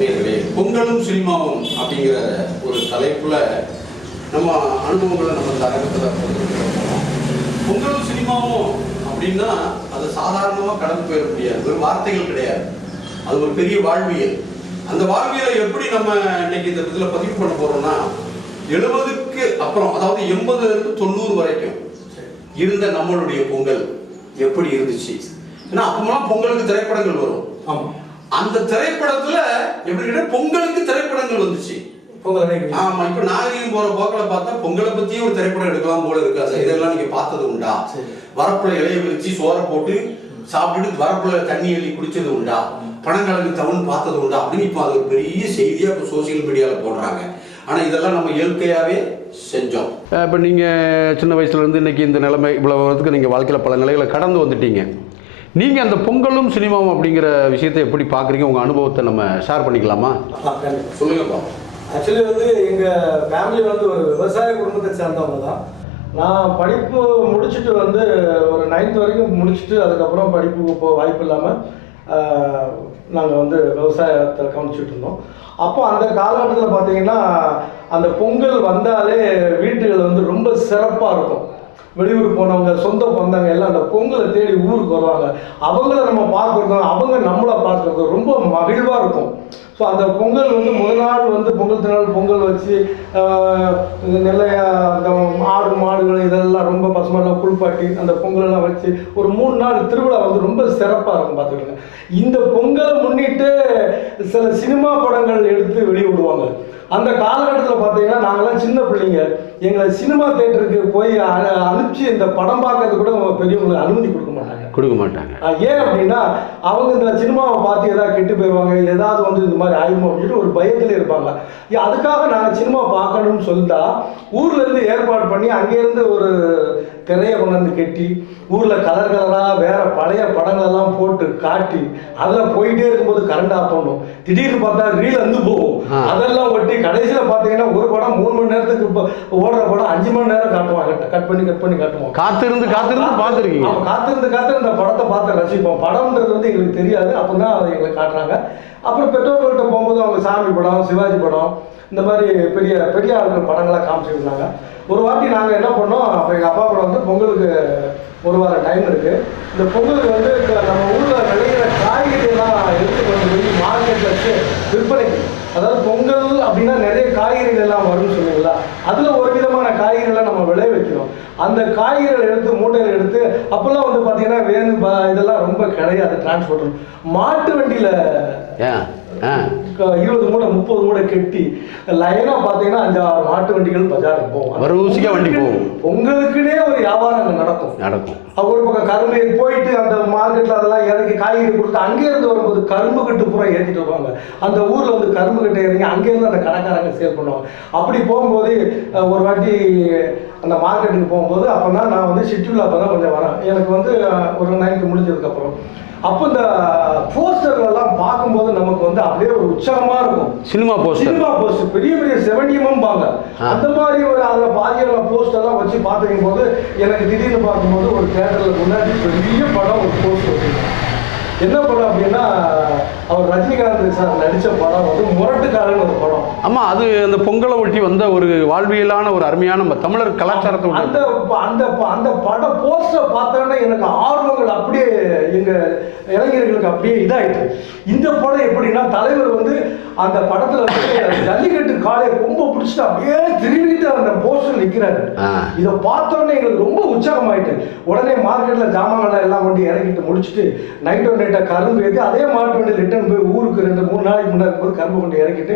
நேர்களே பொங்கலும் சினிமாவும் அப்படிங்கிற ஒரு தலைப்புல நம்ம அனுபவங்களை நம்ம இந்த பொங்கலும் சினிமாவும் அப்படின்னா அது சாதாரணமாக கடந்து போயிட முடியாது. ஒரு வார்த்தைகள் கிடையாது. அது ஒரு பெரிய வாழ்வியல். அந்த வாழ்வியலை எப்படி நம்ம இன்னைக்கு இந்த இதில் பதிவு பண்ண போறோம்னா எழுபதுக்கு அப்புறம் அதாவது எண்பதுல இருந்து தொண்ணூறு வரைக்கும் இருந்த நம்மளுடைய பொங்கல் எப்படி இருந்துச்சு? ஏன்னா அப்பமெல்லாம் பொங்கலுக்கு திரைப்படங்கள் வரும். ஆமாம் அந்த திரைப்படத்துல எப்படின்னா பொங்கலுக்கு திரைப்படங்கள் வந்துச்சு. பொங்கல் அன்னைக்கு ஆமா இப்ப நாகரிகம் போற போக்கில் பார்த்தா பொங்கலை பத்தியே ஒரு திரைப்படம் எடுக்கலாம் போல இருக்கு. அது இதெல்லாம் நீங்க பார்த்தது உண்டா. வரப்புல இலைய விரிச்சு சோறை போட்டு சாப்பிட்டுட்டு வரப்புல தண்ணி எழுதி குடிச்சது உண்டா? பணங்களுக்கு தவன் பார்த்தது உண்டா? அப்படின்னு இப்போ அது ஒரு பெரிய செய்தியா இப்போ சோசியல் மீடியாவில் போடுறாங்க. ஆனா இதெல்லாம் நம்ம இயற்கையாவே செஞ்சோம். இப்போ நீங்கள் சின்ன வயசுலேருந்து இன்னைக்கு இந்த நிலைமை இவ்வளோ வரதுக்கு நீங்கள் வாழ்க்கையில் பல நிலைகளை கடந்து வந்துட்டீங்க. நீங்கள் அந்த பொங்கலும் சினிமாவும் அப்படிங்கிற விஷயத்தை எப்படி பார்க்குறீங்க? உங்கள் அனுபவத்தை நம்ம ஷேர் பண்ணிக்கலாமா? சொல்லுங்கப்பா ஆக்சுவலி வந்து எங்கள் ஃபேமிலி வந்து ஒரு விவசாய குடும்பத்தை சேர்ந்தவங்க தான். நான் படிப்பு முடிச்சுட்டு வந்து ஒரு நைன்த் வரைக்கும் முடிச்சுட்டு அதுக்கப்புறம் படிப்புக்கு போக வாய்ப்பு இல்லாமல் நாங்கள் வந்து விவசாயத்தை கவனிச்சுட்டு இருந்தோம். அப்போ அந்த காலகட்டத்தில் பார்த்தீங்கன்னா அந்த பொங்கல் வந்தாலே வீட்டுகள் வந்து ரொம்ப சிறப்பாக இருக்கும். வெளியூர் போனவங்க சொந்த பந்தங்க எல்லாம் அந்த பொங்கலை தேடி ஊருக்கு வருவாங்க. அவங்கள நம்ம பார்க்குறதும் அவங்க நம்மளை பார்க்குறது ரொம்ப மகிழ்வாக இருக்கும். ஸோ அந்த பொங்கல் வந்து முதல் நாள் வந்து பொங்கல் திருநாள் பொங்கல் வச்சு நல்ல அந்த ஆடு மாடுகள் இதெல்லாம் ரொம்ப பசுமெல்லாம் குளிப்பாட்டி அந்த பொங்கலெல்லாம் வச்சு ஒரு மூணு நாள் திருவிழா வந்து ரொம்ப சிறப்பாக இருக்கும் பார்த்துக்கோங்க. இந்த பொங்கலை முன்னிட்டு சில சினிமா படங்கள் எடுத்து வெளியிடுவாங்க. அந்த காலகட்டத்தில் பார்த்தீங்கன்னா நாங்கள்லாம் சின்ன பிள்ளைங்க. எங்களை சினிமா தேட்டருக்கு போய் அனுப்பிச்சு இந்த படம் பார்க்கறது கூட பெரியவங்களுக்கு அனுமதி கொடுக்க மாட்டாங்க. கொடுக்க மாட்டாங்க. ஏன் அப்படின்னா அவங்க இந்த சினிமாவை பார்த்து ஏதாவது கெட்டு போயிடுவாங்க ஏதாவது வந்து இந்த மாதிரி ஆயிடுமோ அப்படின்னு ஒரு பயத்துல இருப்பாங்க. அதுக்காக நாங்கள் சினிமா பார்க்கணும்னு சொல்லிட்டா ஊர்ல இருந்து ஏற்பாடு பண்ணி அங்கேருந்து ஒரு திரையை கொண்டு வந்து கட்டி ஊர்ல கலர் கலரா வேற பழைய படங்கள் எல்லாம் போட்டு காட்டி அதில் போயிட்டே இருக்கும்போது கரண்ட் ஆஃப் பண்ணும் திடீர்னு பார்த்தா ரீல் வந்து போகும். அதெல்லாம் ஒட்டி கடைசியில பார்த்தீங்கன்னா ஒரு படம் மூணு மணி நேரத்துக்கு இப்போ ஓடுற படம் அஞ்சு மணி நேரம் காட்டுவாங்க. கட் பண்ணி கட் பண்ணி காட்டுவோம் காத்திருந்து காத்திருந்து பார்த்துருக்கீங்க. காத்திருந்து காத்திருந்து அந்த படத்தை பார்த்து ரசிப்போம். படம்ன்றது வந்து எங்களுக்கு தெரியாது. அப்போ தான் அதை எங்களுக்கு காட்டுறாங்க. அப்புறம் பெற்றோர்கள்ட்ட போகும்போது அவங்க சாமி படம் சிவாஜி படம் இந்த மாதிரி பெரிய பெரிய ஆளுகள் படங்களாக காமிச்சிருந்தாங்க. ஒரு வாட்டி நாங்கள் என்ன பண்ணோம் அப்போ எங்கள் அப்பா கூட வந்து பொங்கலுக்கு ஒரு வாரம் டைம் இருக்கு. இந்த பொங்கலுக்கு வந்து நம்ம ஊரில் விளையிற காய்கறி எல்லாம் எடுத்துட்டு போய் மார்க்கெட்டில் வச்சு விற்பனைக்கு அதாவது பொங்கல் அப்படின்னா நிறைய காய்கறிகள் எல்லாம் வரும்னு சொன்னீங்களா அதில் ஒரு விதமான காய்கறிகளை நம்ம விளைய வைக்கிறோம். அந்த காய்கறிகளை எடுத்து மூட்டையில் எடுத்து அப்போல்லாம் வந்து பார்த்தீங்கன்னா வேணும் ப- இதெல்லாம் ரொம்ப கிடையாது டிரான்ஸ்போர்ட் மாட்டு வண்டியில் இருபது மூடை முப்பது மூடை கட்டி லைனாக பார்த்தீங்கன்னா அஞ்சாறு மாட்டு வண்டிகள் பஜாருக்கு போகும். வரிசையா வண்டி போகும். உங்களுக்குனே ஒரு வியாபாரம் அங்கே நடக்கும். நடக்கும். அவங்க ஒரு பக்கம் கரும்பு போயிட்டு அந்த மார்க்கெட்டில் அதெல்லாம் இறக்கி காய்கறி கொடுத்து அங்கேருந்து வரும்போது கரும்பு கட்டு பூரா ஏற்றிட்டு வருவாங்க. அந்த ஊரில் வந்து கரும்பு கட்டை இறங்கி அங்கேருந்து அந்த கடைக்காரங்க சேல் பண்ணுவாங்க. அப்படி போகும்போது ஒரு வாட்டி அந்த மார்க்கெட்டுக்கு போகும்போது அப்போ நான் வந்து ஷெட்யூல் அப்போ தான் கொஞ்சம் வரேன். எனக்கு வந்து ஒரு நைன்த்து முடிஞ்சதுக்கப்புறம் அப்போ இந்த போஸ்டர்கள் எல்லாம் பார்க்கும்போது நமக்கு வந்து அப்படியே ஒரு உற்சாகமாக இருக்கும். Cinema poster. சினிமா போஸ்ட் பெரிய பெரிய செவன்டிஎம் பாங்க. அந்த மாதிரி ஒரு அதில் பாதியான போஸ்ட் எல்லாம் வச்சு பார்த்துக்கும் போது எனக்கு திடீர்னு பார்க்கும்போது ஒரு தேட்டரில் முன்னாடி பெரிய படம் ஒரு போஸ்ட் வச்சிருக்கேன் என்ன படம் அப்படின்னா அவர் ரஜினிகாந்த் சார் நடித்த படம் வந்து முரட்டுக்காரன் ஒரு படம். ஆமா அது அந்த பொங்கலை ஒட்டி வந்த ஒரு வாழ்வியலான ஒரு அருமையான நம்ம தமிழர் கலாச்சாரத்தை அந்த அந்த அந்த படம் போஸ்டர் பார்த்தோன்னே எனக்கு ஆர்வங்கள் அப்படியே எங்க இளைஞர்களுக்கு அப்படியே இதாயிட்டு. இந்த படம் எப்படின்னா தலைவர் வந்து அந்த படத்துல வந்து ஜல்லிக்கட்டு காலையை கொம்ப பிடிச்சிட்டு அப்படியே திரும்பிட்டு அந்த போஸ்டர் நிக்கிறாரு. ஆ. இதை பார்த்தோன்னே எங்களுக்கு ரொம்ப உற்சாகமாயிட்டு. உடனே மார்க்கெட்ல ஜாமான்களை எல்லாம் கொண்டு இறக்கிட்டு முடிச்சுட்டு நைட் ஒன் பண்ணிட்ட கரும்பு ஏற்றி அதே மாட்டு வண்டி ரிட்டர்ன் போய் ஊருக்கு ரெண்டு மூணு நாளைக்கு முன்னாடி போது கரும்பு கொண்டு இறக்கிட்டு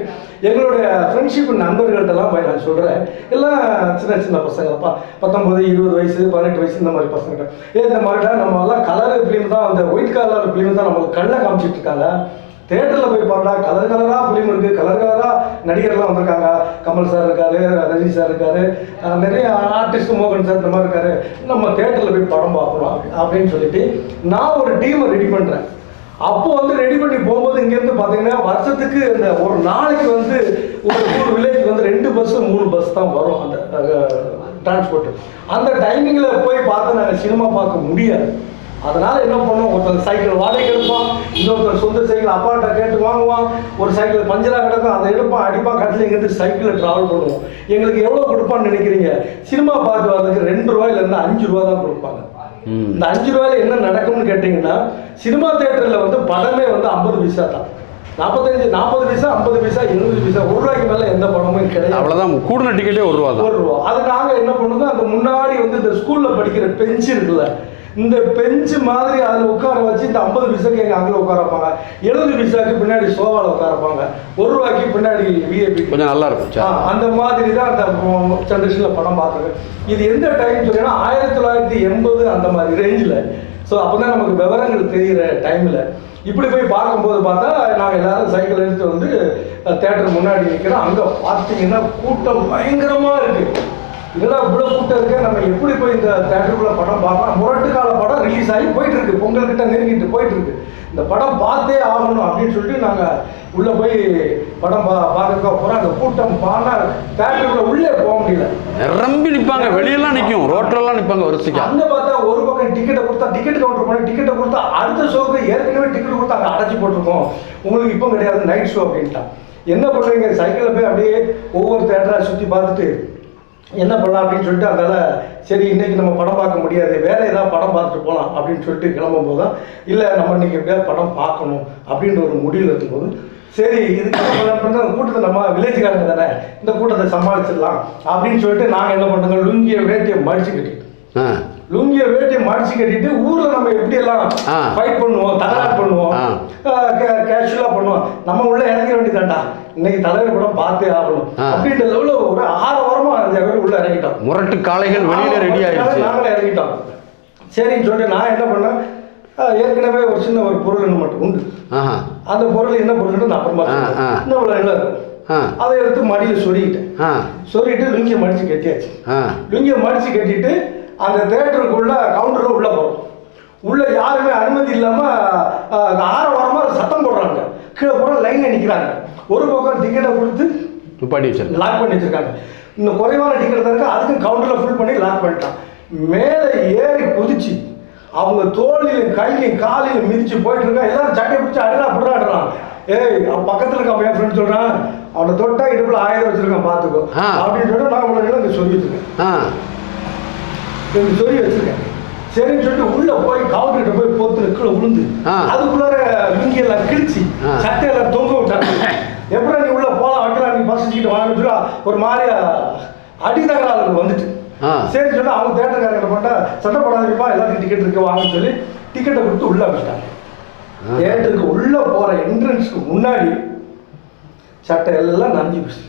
எங்களுடைய ஃப்ரெண்ட்ஷிப் நண்பர்கள்ட்டெல்லாம் போய் நான் சொல்கிறேன் எல்லாம் சின்ன சின்ன பசங்கப்பா பத்தொம்பது இருபது வயசு பதினெட்டு வயசு இந்த மாதிரி பசங்க ஏ இந்த மாதிரிடா நம்ம எல்லாம் கலர் ஃபிலிம் தான் அந்த ஒயிட் கலர் ஃபிலிம் தான் நம்மளுக்கு கண்ணில் காமிச்சிட்டு இருக்காங்க. தேட்டரில் போய் பார்த்தா கலர் கலராக ஃபிலிம் இருக்குது கலர் கலராக நடிகர்லாம் வந்திருக்காங்க. கமல் சார் இருக்காரு ரஜினி சார் இருக்காரு நிறைய ஆர்டிஸ்ட் மோகன் சார் இந்த மாதிரி இருக்காரு. நம்ம தேட்டரில் போய் படம் பார்க்கலாம் அப்படின்னு சொல்லிட்டு நான் ஒரு டீமை ரெடி பண்ணுறேன் அப்போ வந்து ரெடி பண்ணி போகும்போது இங்கேருந்து பார்த்தீங்கன்னா வருஷத்துக்கு இந்த ஒரு நாளைக்கு வந்து ஒரு மூணு வில்லேஜ் வந்து ரெண்டு பஸ் மூணு பஸ் தான் வரும் அந்த டிரான்ஸ்போர்ட் அந்த டைமிங்கில் போய் பார்த்து நாங்கள் சினிமா பார்க்க முடியாது. அதனால என்ன பண்ணுவோம்? ஒருத்தர் சைக்கிள் வாடகைக்கு எடுப்பான் இன்னொருத்தர் சொந்த சைக்கிள் அப்பாட்ட கேட்டு வாங்குவான் ஒரு சைக்கிள் பஞ்சராக கிடக்கும் அதை எடுப்பான் அடிப்பான் கடைசியில் இங்கேருந்து சைக்கிளில் ட்ராவல் பண்ணுவோம். எங்களுக்கு எவ்வளோ கொடுப்பான்னு நினைக்கிறீங்க? சினிமா பார்த்து வர்றதுக்கு ரெண்டு ரூபாயிலேருந்து அஞ்சு ரூபா தான் கொடுப்பாங்க. இந்த அஞ்சு ரூபாயில என்ன நடக்கும்னு கேட்டிங்கன்னா சினிமா தேட்டரில் வந்து படமே வந்து ஐம்பது பைசா தான். நாற்பத்தஞ்சு நாற்பது பைசா ஐம்பது பைசா எழுபது பைசா ஒரு ரூபாய்க்கு மேலே எந்த படமும் கிடையாது. அவ்வளோதான் கூடுன டிக்கெட்டே ஒரு ரூபா ஒரு ரூபா. அது நாங்க என்ன பண்ணுவோம் அந்த முன்னாடி வந்து இந்த ஸ்கூல்ல படிக்கிற பெஞ்ச் இருக்குல்ல இந்த பெஞ்சு மாதிரி அதில் உட்கார வச்சு இந்த ஐம்பது பைசாக்கு எங்க அங்கே உட்கார வைப்பாங்க. எழுபது பைசாக்கு பின்னாடி சோபால உட்கார வைப்பாங்க. ஒரு ரூபாய்க்கு பின்னாடி விஐபி கொஞ்சம் நல்லா இருக்கும். அந்த மாதிரி தான் அந்த ஜென்ரேஷனில் படம் பார்த்துருக்கேன். இது எந்த டைம் சொன்னீங்கன்னா ஆயிரத்தி தொள்ளாயிரத்தி எண்பது அந்த மாதிரி ரேஞ்சில் ஸோ அப்போ தான் நமக்கு விவரங்கள் தெரிகிற டைமில் இப்படி போய் பார்க்கும்போது பார்த்தா நாங்கள் எல்லாரும் சைக்கிள் எடுத்து வந்து தேட்டர் முன்னாடி நிற்கிறோம் அங்கே பார்த்தீங்கன்னா கூட்டம் பயங்கரமாக இருக்குது இதெல்லாம் இவ்வளோ கூட்டம் இருக்கு. நம்ம எப்படி போய் இந்த தேட்டருக்குள்ள படம் பார்க்கலாம்? முரட்டு கால படம் ரிலீஸ் ஆகி போயிட்டு இருக்கு பொங்கல் கிட்ட நெருங்கிட்டு போயிட்டு இருக்கு இந்த படம் பார்த்தே ஆகணும் அப்படின்னு சொல்லிட்டு நாங்கள் உள்ளே போய் படம் பா பார்க்க போகிறோம் அந்த கூட்டம் பானா தேட்டருக்குள்ள உள்ளே போக முடியல. நிரம்பி நிற்பாங்க வெளியெல்லாம் நிற்கும் ரோட்லலாம் நிற்பாங்க வரிசைக்கா. அங்க பார்த்தா ஒரு பக்கம் டிக்கெட்டை கொடுத்தா டிக்கெட் கவுண்டர் போன டிக்கெட்டை கொடுத்தா அடுத்த ஷோக்கு ஏற்கனவே டிக்கெட் கொடுத்தா அங்கே அடைச்சி போட்டிருக்கோம். உங்களுக்கு இப்போ கிடையாது. நைட் ஷோ அப்படின்ட்டான். என்ன பண்ணுறீங்க சைக்கிளில் போய் அப்படியே ஒவ்வொரு தேட்டராக சுற்றி பார்த்துட்டு என்ன பண்ணலாம் அப்படின்னு சொல்லிட்டு அதனால சரி இன்னைக்கு நம்ம படம் பார்க்க முடியாது வேற ஏதாவது படம் பார்த்துட்டு போகலாம் அப்படின்னு சொல்லிட்டு கிளம்பும் போது தான் இல்லை நம்ம இன்னைக்கு எப்படியாவது படம் பார்க்கணும் அப்படின்ற ஒரு முடிவில் இருக்கும்போது சரி இதுக்கு கூட்டத்தை நம்ம வில்லேஜ்காரங்க தானே இந்த கூட்டத்தை சமாளிச்சிடலாம் அப்படின்னு சொல்லிட்டு நாங்கள் என்ன பண்ணுறோங்க லுங்கியை வேட்டியை மடிச்சு கட்டிட்டு ஆ. லுங்கிய வேட்டியை மடிச்சு கட்டிட்டு ஊர்ல நம்ம எப்படி எல்லாம். ஃபைட் பண்ணுவோம் தகராறு பண்ணுவோம் ஆ. கேஷுவலா பண்ணுவோம் நம்ம உள்ள இறங்கிட வேண்டியதாண்டா இன்னைக்கு தலைவர் படம் பார்த்தே ஆகணும். அப்படின்ற லெவல ஒரு ஆறு வாரமா அஞ்சு பேர் உள்ள இறங்கிட்டோம் முரட்டு காளைகள் வெளியில ரெடி நாள் நாங்களே இறங்கிட்டோம். சரின்னு சொல்லிட்டு நான் என்ன பண்ணேன்? ஏற்கனவே ஒரு சின்ன ஒரு பொருள் ஒன்று மட்டும் உண்டு. அந்த பொருள் என்ன பொருள்னு நான் அப்புறமா. இன்னும் இருக்கும்? ஆ. அதை எடுத்து மடியில் சொருகிட்டேன். ஆ. சொருகிட்டு லுங்கியை மடிச்சு கட்டியாச்சு. லுங்கியை மடிச்சு கட்டிட்டு அந்த தேட்டருக்குள்ள கவுண்டர்ல உள்ள போறோம். உள்ள யாருமே அனுமதி இல்லாம ஆஹ், ஆரவாரமா சத்தம் போடுறாங்க கீழே போற லைன்ல நிக்கிறாங்க. ஒரு பக்கம் டிக்கெட்டை கொடுத்து துப்பாட்டி வச்சிருக்கேன் லாக் பண்ணி வச்சிருக்காங்க. இன்னும் குறைவான டிக்கெட் தான் இருக்கு. அதுக்கும் கவுண்டர்ல ஃபுல் பண்ணி லாக் பண்ணிட்டான். மேலே ஏறி குதிச்சு அவங்க தோளிலும் கையிலும் காலையும் மிதிச்சு போயிட்டு இருக்கா எல்லாரும் சட்டை பிடிச்சி அடிடா புடுறாடுறான் ஏய் அவன் பக்கத்துல இருக்க என் ஃப்ரெண்ட் சொல்றான் அவனை தொட்டா இடுப்புல ஆயுதம் வச்சிருக்கான் பாத்துக்கோ. ஆ. அப்படின்னு சொல்லிட்டு நான் உங்களை இங்க சொல்லி வச்சிருக்கேன் ஆ. இவங்க சொல்லி வச்சிருக்கேன். சரின்னு சொல்லிட்டு உள்ள போய் கவுண்டர்கிட்ட போய் பொத்து கீழே விழுந்து ஆ. எல்லாம் கிழிச்சு. சட்டையெல்லாம் தொங்க விட்டாங்க எப்படி நீ உள்ள போலாம் வைக்கலாம் நீ பசிச்சுக்கிட்டு வாங்கன்னு சொல்லி ஒரு மாதிரி அடி தகராறு வந்துட்டு. சரி சொல்லி அவங்க தேட்டருக்காரங்க போட்டா சட்டை போடாதீங்கப்பா எல்லாத்துக்கும் டிக்கெட் இருக்கு வாங்கன்னு சொல்லி டிக்கெட்டை கொடுத்து உள்ள வச்சுட்டாங்க ஆ. தேட்டருக்கு உள்ள போற என்ட்ரன்ஸ்க்கு முன்னாடி சட்டை எல்லாம் நனைஞ்சு போச்சு.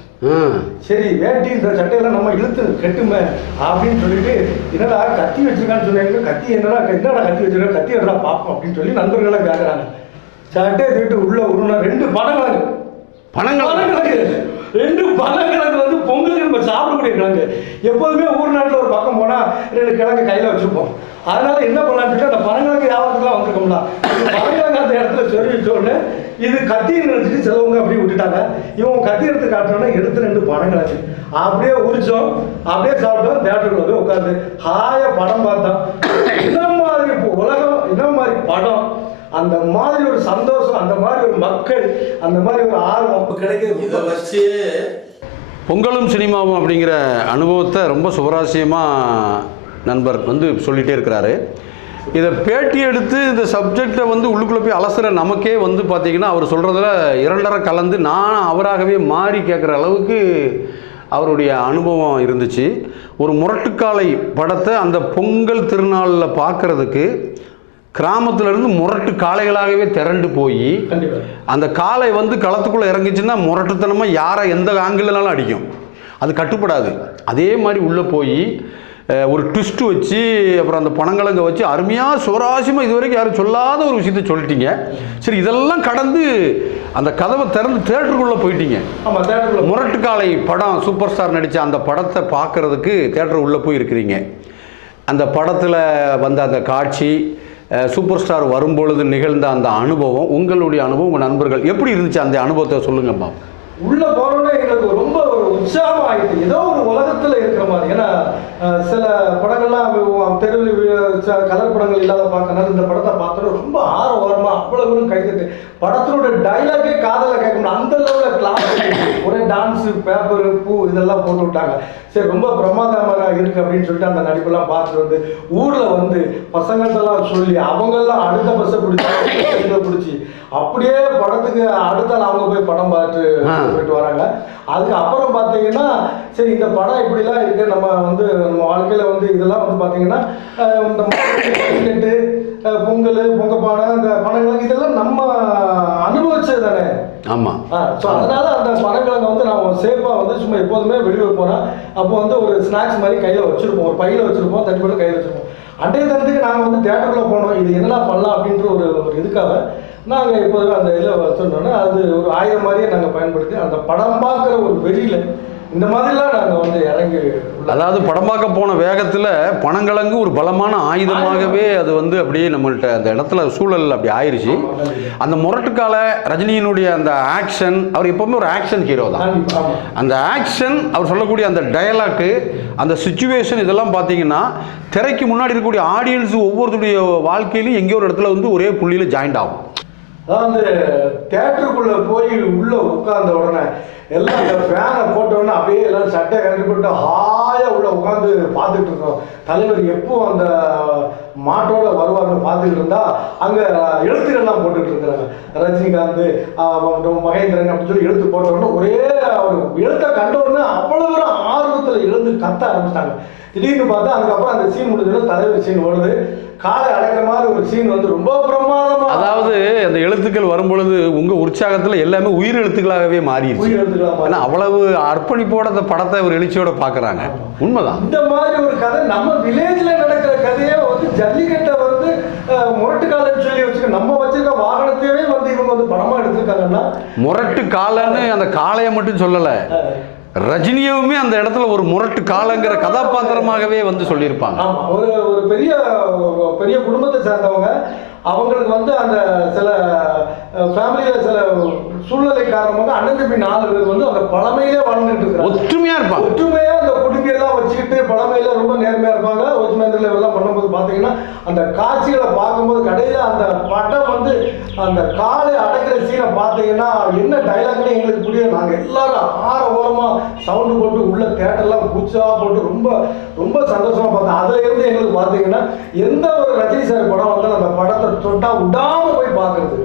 சரி வேட்டி இந்த சட்டையெல்லாம் நம்ம இழுத்து கட்டுமே அப்படின்னு சொல்லிட்டு என்னடா கத்தி வச்சிருக்கான்னு சொன்னாங்க கத்தி என்னடா என்னடா கத்தி வச்சிருக்கா கத்தி என்னடா பார்ப்போம் அப்படின்னு சொல்லி நண்பர்களாக கேட்குறாங்க சட்டையை தூக்கிட்டு உள்ள உருணா ரெண்டு பனங்கிழங்கு பனங்கிழங்கு ரெண்டு பனங்கிழங்கு வந்து பொங்கலுக்கு நம்ம சாப்பிடக்கூடிய கிழங்கு. எப்போதுமே ஊர் நாட்டில் ஒரு பக்கம் போனால் ரெண்டு கிழங்கு கையில் வச்சுருப்போம் அதனால என்ன பண்ணலான்னு அந்த பனங்கிழங்கு வியாபாரத்துக்குலாம் வந்திருக்கோம்ல. இந்த பனங்கிழங்கு அந்த இடத்துல சொல்லி உடனே இது கத்தின்னு நினைச்சிட்டு சிலவங்க அப்படி விட்டுட்டாங்க. இவங்க கத்தி எடுத்து காட்டினோன்னா எடுத்து ரெண்டு பனங்கிழங்கு அப்படியே உரிச்சோம். அப்படியே சாப்பிட்டோம். தேட்டருக்குள்ள போய் உட்காந்து ஹாய படம் பார்த்தோம். என்ன மாதிரி இப்போ உலகம் என்ன மாதிரி படம்? அந்த மாதிரி ஒரு சந்தோஷம் அந்த மாதிரி ஒரு மக்கள் அந்த மாதிரி ஒரு ஆர்வம் இதை கிடைக்கிறது வச்சு பொங்கலும் சினிமாவும் அப்படிங்கிற அனுபவத்தை ரொம்ப சுவராசியமாக நண்பர் வந்து சொல்லிகிட்டே இருக்கிறாரு. இதை பேட்டி எடுத்து இந்த சப்ஜெக்டை வந்து உள்ளுக்குள்ளே போய் அலசுற நமக்கே வந்து பார்த்தீங்கன்னா அவர் சொல்கிறதுல இரண்டரை கலந்து நான் அவராகவே மாறி கேட்குற அளவுக்கு அவருடைய அனுபவம் இருந்துச்சு. ஒரு முரட்டுக்காலை படத்தை அந்த பொங்கல் திருநாளில் பார்க்குறதுக்கு கிராமத்துலேருந்து முரட்டு காளைகளாகவே திரண்டு போய் அந்த காளை வந்து களத்துக்குள்ளே இறங்குச்சுன்னா முரட்டுத்தனமாக யாரை எந்த ஆங்கிள்னாலும் அடிக்கும். அது கட்டுப்படாது. அதே மாதிரி உள்ளே போய் ஒரு ட்விஸ்ட் வச்சு அப்புறம் அந்த பணங்கிழங்க வச்சு அருமையாக சுவராசியமாக இது வரைக்கும் யாரும் சொல்லாத ஒரு விஷயத்த சொல்லிட்டீங்க. சரி இதெல்லாம் கடந்து அந்த கதவை திறந்து தேட்டருக்குள்ளே போயிட்டீங்க. முரட்டுக்காலை படம் சூப்பர் ஸ்டார் நடித்த அந்த படத்தை பார்க்கறதுக்கு தேட்டர் உள்ளே போய் இருக்கிறீங்க அந்த படத்தில் வந்த அந்த காட்சி சூப்பர் ஸ்டார் வரும்பொழுது நிகழ்ந்த அந்த அனுபவம் உங்களுடைய அனுபவம் உங்கள் நண்பர்கள் எப்படி இருந்துச்சு அந்த அனுபவத்தை சொல்லுங்கம்மா உள்ள ஒரு உற்சாகம் ஆயிடுச்சு ஏதோ ஒரு உலகத்துல இருக்கிற மாதிரி. ஏன்னா சில படங்கள்லாம் தெருவில் ச- கலர் படங்கள் இல்லாத பார்க்கனால இந்த படத்தை பார்த்தோன்னா ரொம்ப ஆற அவ்வளவு கைதட்டு படத்தினோட டைலாகே காதல கேட்க முடியும் அந்த லெவலில் கிளாஸ் ஒரே டான்ஸ் பேப்பர் பூ இதெல்லாம் போட்டு விட்டாங்க. சரி ரொம்ப பிரமாதமாக இருக்கு அப்படின்னு சொல்லிட்டு அந்த நடிப்பெல்லாம் பார்த்துட்டு வந்து ஊர்ல வந்து பசங்கள்ட்டெல்லாம் சொல்லி அவங்கெல்லாம் அடுத்த பஸ்ஸை பிடிச்சி இதை பிடிச்சி அப்படியே படத்துக்கு அடுத்த அவங்க போய் படம் பார்த்து. போயிட்டு வராங்க. அதுக்கு அப்புறம் பார்த்தீங்கன்னா சரி இந்த படம் இப்படிலாம் இருக்கு. நம்ம வந்து நம்ம வாழ்க்கையில வந்து இதெல்லாம் வந்து பார்த்தீங்கன்னா இந்த பொங்கல் பொங்கப்பானை இந்த பணங்கள் இதெல்லாம் நம்ம அனுபவிச்சது தானே ஆமாம் ஸோ அதனால அந்த பனங்கிழங்க வந்து நான் சேஃபாக வந்து சும்மா எப்போதுமே வெளியே போனால் அப்போ வந்து ஒரு ஸ்நாக்ஸ் மாதிரி கையில் வச்சிருப்போம். ஒரு பையில் வச்சிருப்போம் தட்டி போட்டு கையில் வச்சிருப்போம். அன்றைய தினத்துக்கு நாங்கள் வந்து தேட்டருக்குள்ள போனோம். இது என்னடா பண்ணலாம் அப்படின்ற ஒரு ஒரு இதுக்காக நாங்கள் எப்போதுமே அந்த இதில் வச்சிருந்தோன்னா அது ஒரு ஆயுதம் மாதிரியே நாங்கள் பயன்படுத்தி அந்த படம் பார்க்குற ஒரு வெளியில் இந்த மாதிரிலாம் நாங்கள் வந்து இறங்கி அதாவது படம் பார்க்க போன வேகத்தில் பனங்கிழங்கு ஒரு பலமான ஆயுதமாகவே அது வந்து அப்படியே நம்மள்ட்ட அந்த இடத்துல சூழல் அப்படி ஆயிருச்சு. அந்த முரட்டுக்கால ரஜினியினுடைய அந்த ஆக்ஷன் அவர் எப்பவுமே ஒரு ஆக்ஷன் ஹீரோ தான். அந்த ஆக்ஷன் அவர் சொல்லக்கூடிய அந்த டயலாக்கு அந்த சுச்சுவேஷன் இதெல்லாம் பார்த்தீங்கன்னா திரைக்கு முன்னாடி இருக்கக்கூடிய ஆடியன்ஸ் ஒவ்வொருத்தருடைய வாழ்க்கையிலும் எங்கேயோ ஒரு இடத்துல வந்து ஒரே புள்ளியில் ஜாயிண்ட் ஆகும். அதாவது தேட்டருக்குள்ள போய் உள்ள உட்கார்ந்த உடனே எல்லாம் இந்த ஃபேனை போட்ட உடனே அப்படியே எல்லாம் சட்டை கட்டி போட்டு ஹாயா உள்ள உட்காந்து பார்த்துட்டு இருக்கோம் தலைவர் எப்போ அந்த மாட்டோட வருவார்னு பார்த்துட்டு இருந்தா அங்க எழுத்துக்கள்லாம் போட்டுட்டு இருக்கிறாங்க. ரஜினிகாந்த் மகேந்திரன் அப்படின்னு சொல்லி எழுத்து போட்ட உடனே ஒரே அவர் எழுத்தை கண்ட உடனே அவ்வளவு ஆர்வத்தில் ஆர்வத்துல எழுந்து கத்த ஆரம்பிச்சிட்டாங்க. திடீர்னு பார்த்தா அதுக்கப்புறம் அந்த சீன் முடிஞ்சோடனே தலைவர் சீன் ஓடுது. காலை அடக்கிற மாதிரி ஒரு சீன் வந்து ரொம்ப பிரமாதமா. அதாவது அந்த எழுத்துக்கள் வரும்பொழுது உங்க உற்சாகத்துல எல்லாமே உயிர் எழுத்துக்களாகவே மாறிடுச்சு. உயிர் எழுத்துக்கலாம் ஏன்னா அவ்வளவு அர்ப்பணிப்போட அந்த படத்தை ஒரு எழுச்சியோட பார்க்கறாங்க. உண்மைதான். இந்த மாதிரி ஒரு கதை நம்ம வில்லேஜ்ல நடக்கிற கதையை வந்து ஜல்லிக்கட்டை வந்து முரட்டுக்காலன்னு சொல்லி வச்சுக்க நம்ம வச்சிருக்க வாகனத்தையே வந்து இவங்க வந்து படமா எடுத்திருக்காங்கன்னா முரட்டு காலன்னு அந்த காளையை மட்டும் சொல்லல. ரஜினியவுமே அந்த இடத்துல ஒரு முரட்டு காலங்கிற கதாபாத்திரமாகவே வந்து சொல்லியிருப்பாங்க. ஒரு ஒரு பெரிய பெரிய குடும்பத்தை சேர்ந்தவங்க அவங்களுக்கு வந்து அந்த சில ஃபேமிலியில சில சூழ்நிலை காரணமாக அண்ணன் தம்பி நாலு பேர் வந்து அந்த பழமையிலே வாழ்ந்துட்டு இருக்காங்க ஒற்றுமையா இருப்பாங்க. ஒற்றுமையா அந்த குடும்பியெல்லாம் வச்சுக்கிட்டு பழமையில ரொம்ப நேர்மையா இருப்பாங்க. ஒற்றுமையில எல்லாம் பண்ணும்போது பாத்தீங்கன்னா அந்த காட்சிகளை பார்க்கும்போது கடையில அந்த படம் வந்து அந்த காலை அடக்கிற சீனை பார்த்தீங்கன்னா என்ன டைலாக்னு எங்களுக்கு புரியல. நாங்க எல்லாரும் ஆற ஓரமா சவுண்டு போட்டு உள்ள தேட்டர்லாம் பூச்சா போட்டு ரொம்ப ரொம்ப சந்தோஷமா பார்த்தோம். அதுல இருந்து எங்களுக்கு பாத்தீங்கன்னா எந்த ஒரு ரஜினி சார் படம் வந்தாலும் அந்த படத்தை தொட்டா விடாம போய் பார்க்கிறது.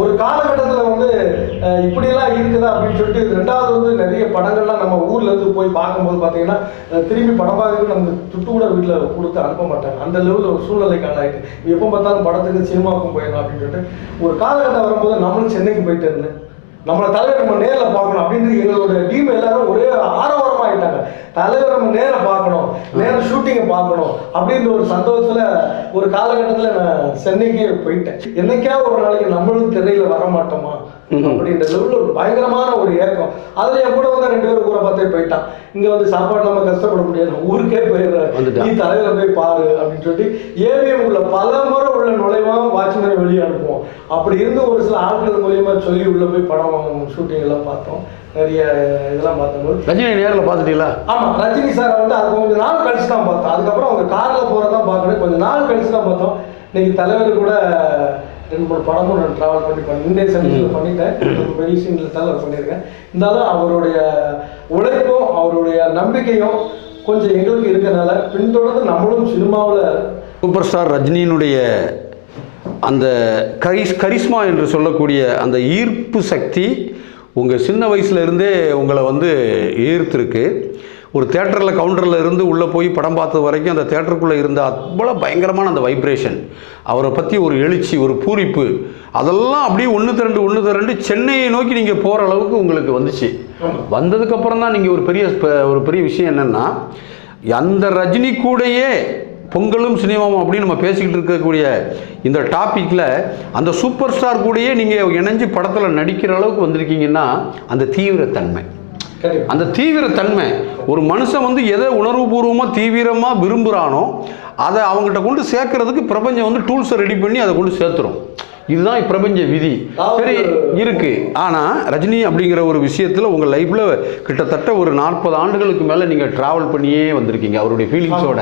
ஒரு காலகட்டத்துல வந்து இப்படிலாம் இப்படியெல்லாம் இருக்குதா அப்படின்னு சொல்லிட்டு ரெண்டாவது வந்து நிறைய படங்கள்லாம் நம்ம ஊர்ல இருந்து போய் பார்க்கும்போது பார்த்தீங்கன்னா திரும்பி படம் பார்க்கறதுக்கு நமக்கு துட்டு கூட வீட்டில் கொடுத்து அனுப்ப மாட்டாங்க. அந்த லெவலில் ஒரு சூழ்நிலை ஆளாயிட்டு எப்போ பார்த்தாலும் படத்துக்கு சினிமாவுக்கும் போயிடலாம் அப்படின்னு சொல்லிட்டு ஒரு காலகட்டம் வரும்போது நம்மளும் சென்னைக்கு போயிட்டு இருந்தேன். நம்மளை தலைவர் நம்ம நேரில் பார்க்கணும் அப்படின்னு எங்களோட டீம் எல்லாரும் ஒரே ஆரவாரமாக ஆயிட்டாங்க. தலைவர் நம்ம நேரில் பார்க்கணும் நேரில் ஷூட்டிங்கை பார்க்கணும் அப்படின்ற ஒரு சந்தோஷத்தில் ஒரு காலகட்டத்தில் நான் சென்னைக்கே போயிட்டேன். என்னைக்கா ஒரு நாளைக்கு நம்மளும் திரையில் வர மாட்டோமா அப்படின்ற லெவலில் ஒரு பயங்கரமான ஒரு ஏக்கம். அதுல என் கூட வந்து ரெண்டு பேரும் ஊரை பார்த்தே போயிட்டான். இங்க வந்து சாப்பாடு நம்ம கஷ்டப்பட முடியாது. ஊருக்கே போயிடுறேன். நீ தலைவரை போய் பாரு அப்படின்னு சொல்லிட்டு ஏவிஎம் உள்ள பல முறை உள்ள நுழைவாம வாட்ச்மேனை வெளியே அனுப்புவோம் அப்படி இருந்து ஒரு சில ஆட்கள் மூலியமா சொல்லி உள்ள போய் படம் ஷூட்டிங் எல்லாம் பார்த்தோம். நிறைய இதெல்லாம் பார்த்தபோது ரஜினி நேரில் பார்த்துட்டீங்களா? ஆமா ரஜினி சார் வந்து அது கொஞ்ச நாள் கழிச்சு தான் பார்த்தோம். அதுக்கப்புறம் அவங்க கார்ல போறதான் பார்க்கணும் கொஞ்ச நாள் கழிச்சு தான் பார்த்தோம். இன்னைக்கு தலைவர் கூட ரெண்டு மூணு படமும் நான் ட்ராவல் பண்ணி பண்ணி இந்திய சந்திப்பில் பண்ணிட்டேன். பெரிய சீனில் தலைவர் பண்ணியிருக்கேன். இருந்தாலும் அவருடைய உழைப்பும் அவருடைய நம்பிக்கையும் கொஞ்சம் எங்களுக்கு இருக்கறனால பின்தொடர்ந்து நம்மளும் சினிமாவில் சூப்பர் ஸ்டார் ரஜினியினுடைய அந்த கரிஸ் கரிஸ்மா என்று சொல்லக்கூடிய அந்த ஈர்ப்பு சக்தி உங்கள் சின்ன வயசுல இருந்தே உங்களை வந்து ஈர்த்திருக்கு. ஒரு தேட்டரில் கவுண்டரில் இருந்து உள்ளே போய் படம் பார்த்தது வரைக்கும் அந்த தேட்டருக்குள்ளே இருந்த அவ்வளோ பயங்கரமான அந்த வைப்ரேஷன் அவரை பற்றி ஒரு எழுச்சி ஒரு பூரிப்பு அதெல்லாம் அப்படியே ஒன்று திரண்டு ஒன்று திரண்டு சென்னையை நோக்கி நீங்கள் போகிற அளவுக்கு உங்களுக்கு வந்துச்சு. வந்ததுக்கப்புறம் தான் நீங்கள் ஒரு பெரிய ஒரு பெரிய விஷயம் என்னென்னா அந்த ரஜினி கூடயே பொங்கலும் சினிமாவும் அப்படின்னு நம்ம பேசிக்கிட்டு இருக்கக்கூடிய இந்த டாப்பிக்கில் அந்த சூப்பர் ஸ்டார் கூடயே நீங்கள் இணைஞ்சு படத்தில் நடிக்கிற அளவுக்கு வந்திருக்கீங்கன்னா அந்த தீவிரத்தன்மை. அந்த தீவிரத்தன்மை ஒரு மனுஷன் வந்து எதை உணர்வுபூர்வமாக தீவிரமாக விரும்புகிறானோ அதை அவங்ககிட்ட கொண்டு சேர்க்கறதுக்கு பிரபஞ்சம் வந்து டூல்ஸை ரெடி பண்ணி அதை கொண்டு சேர்த்துரும். இதுதான் பிரபஞ்ச விதி. சரி இருக்கு. ஆனா ரஜினி அப்படிங்கிற ஒரு விஷயத்துல உங்க லைஃப்ல கிட்டத்தட்ட ஒரு நாற்பது ஆண்டுகளுக்கு மேல நீங்க டிராவல் பண்ணியே வந்திருக்கீங்க அவருடைய ஃபீலிங்ஸோட.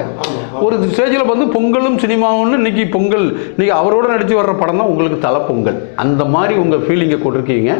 ஒரு ஸ்டேஜில் வந்து பொங்கலும் சினிமாவும் இன்னைக்கு பொங்கல் இன்னைக்கு அவரோட நடிச்சு வர்ற படம் தான் உங்களுக்கு தலை பொங்கல் அந்த மாதிரி உங்க ஃபீலிங்கை கொண்டிருக்கீங்க